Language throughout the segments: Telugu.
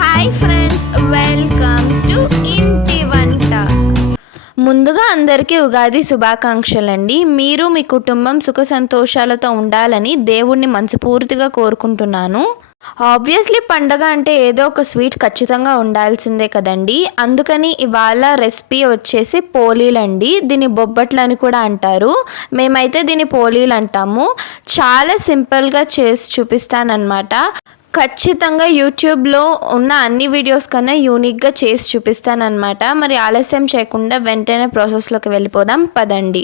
హాయ్ ఫ్రెండ్స్, వెల్కమ్ టు ఇంటి వంట. ముందుగా అందరికీ ఉగాది శుభాకాంక్షలండి. మీరు మీ కుటుంబం సుఖ సంతోషాలతో ఉండాలని దేవుణ్ణి మనస్ఫూర్తిగా కోరుకుంటున్నాను. ఆబ్వియస్లీ పండగ అంటే ఏదో ఒక స్వీట్ ఖచ్చితంగా ఉండాల్సిందే కదండి. అందుకని ఇవాళ రెసిపీ వచ్చేసి పోలీలండి. దీన్ని బొబ్బట్లు అని కూడా అంటారు. మేమైతే దీన్ని పోలీలు అంటాము. చాలా సింపుల్గా చేసి చూపిస్తానన్నమాట. ఖచ్చితంగా యూట్యూబ్లో ఉన్న అన్ని వీడియోస్ కన్నా యూనిక్గా చేసి చూపిస్తానన్నమాట. మరి ఆలస్యం చేయకుండా వెంటనే ప్రాసెస్లోకి వెళ్ళిపోదాం పదండి.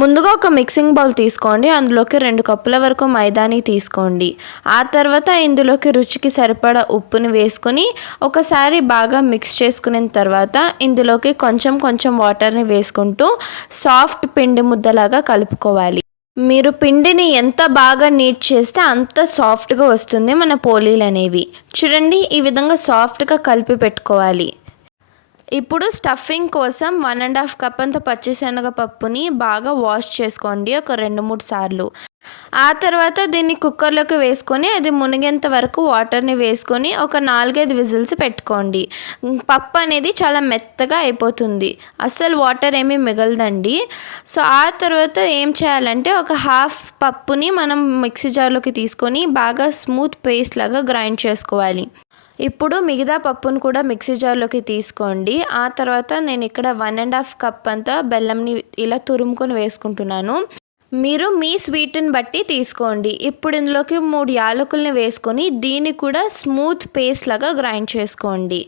ముందుగా ఒక మిక్సింగ్ బౌల్ తీసుకోండి. అందులోకి 2 కప్పుల వరకు మైదాని తీసుకోండి. ఆ తర్వాత ఇందులోకి రుచికి సరిపడా ఉప్పుని వేసుకొని ఒకసారి బాగా మిక్స్ చేసుకున్న తర్వాత ఇందులోకి కొంచెం కొంచెం వాటర్ని వేసుకుంటూ సాఫ్ట్ పిండి ముద్దలాగా కలుపుకోవాలి. మీరు పిండిని ఎంత బాగా నీట్ చేస్తే అంత సాఫ్ట్గా వస్తుంది మన పోలీలు అనేవి. చూడండి, ఈ విధంగా సాఫ్ట్గా కలిపి పెట్టుకోవాలి. ఇప్పుడు స్టఫింగ్ కోసం 1.5 కప్ అంత పచ్చిశనగపప్పుని బాగా వాష్ చేసుకోండి ఒక 2-3 సార్లు. ఆ తర్వాత దీన్ని కుక్కర్లోకి వేసుకొని అది మునిగేంత వరకు వాటర్ని వేసుకొని ఒక 4-5 విజిల్స్ పెట్టుకోండి. పప్పు అనేది చాలా మెత్తగా అయిపోతుంది, అస్సలు వాటర్ ఏమీ మిగలదండి. సో ఆ తర్వాత ఏం చేయాలంటే ఒక హాఫ్ పప్పుని మనం మిక్సీ జార్లోకి తీసుకొని బాగా స్మూత్ పేస్ట్ లాగా గ్రైండ్ చేసుకోవాలి. ఇప్పుడు మిగతా పప్పును కూడా మిక్సీ జార్లోకి తీసుకోండి. ఆ తర్వాత నేను ఇక్కడ 1.5 కప్ అంతా బెల్లంని ఇలా తురుముకొని వేసుకుంటున్నాను. మీరు మీ స్వీట్ని బట్టి తీసుకోండి. ఇప్పుడు ఇందులోకి 3 యాలకుల్ని వేసుకొని దీన్ని కూడా స్మూత్ పేస్ట్ లాగా గ్రైండ్ చేసుకోండి.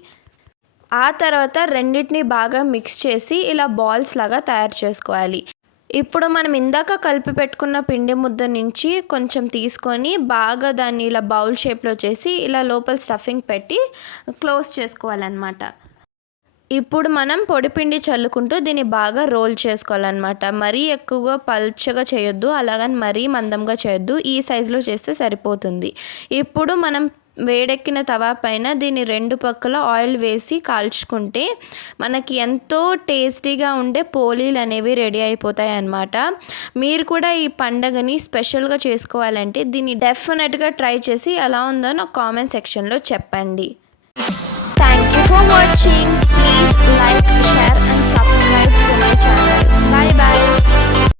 ఆ తర్వాత రెండింటిని బాగా మిక్స్ చేసి ఇలా బాల్స్ లాగా తయారు చేసుకోవాలి. ఇప్పుడు మనం ఇందాక కలిపి పెట్టుకున్న పిండి ముద్ద నుంచి కొంచెం తీసుకొని బాగా దాన్ని ఇలా బౌల్ షేప్లో చేసి ఇలా లోపల స్టఫింగ్ పెట్టి క్లోజ్ చేసుకోవాలన్నమాట. ఇప్పుడు మనం పొడిపిండి చల్లుకుంటూ దీన్ని బాగా రోల్ చేసుకోవాలన్నమాట. మరీ ఎక్కువగా పల్చగా చేయొద్దు, అలాగని మరీ మందంగా చేయొద్దు. ఈ సైజులో చేస్తే సరిపోతుంది. ఇప్పుడు మనం వేడెక్కిన తవా పైన దీన్ని 2 పక్కల ఆయిల్ వేసి కాల్చుకుంటే మనకి ఎంతో టేస్టీగా ఉండే పోలీలు అనేవి రెడీ అయిపోతాయి అన్నమాట. మీరు కూడా ఈ పండగని స్పెషల్గా చేసుకోవాలంటే దీన్ని డెఫినెట్గా ట్రై చేసి ఎలా ఉందో నాకు కామెంట్ సెక్షన్లో చెప్పండి. Thank you for watching. Please like, share and subscribe to my channel. Bye bye.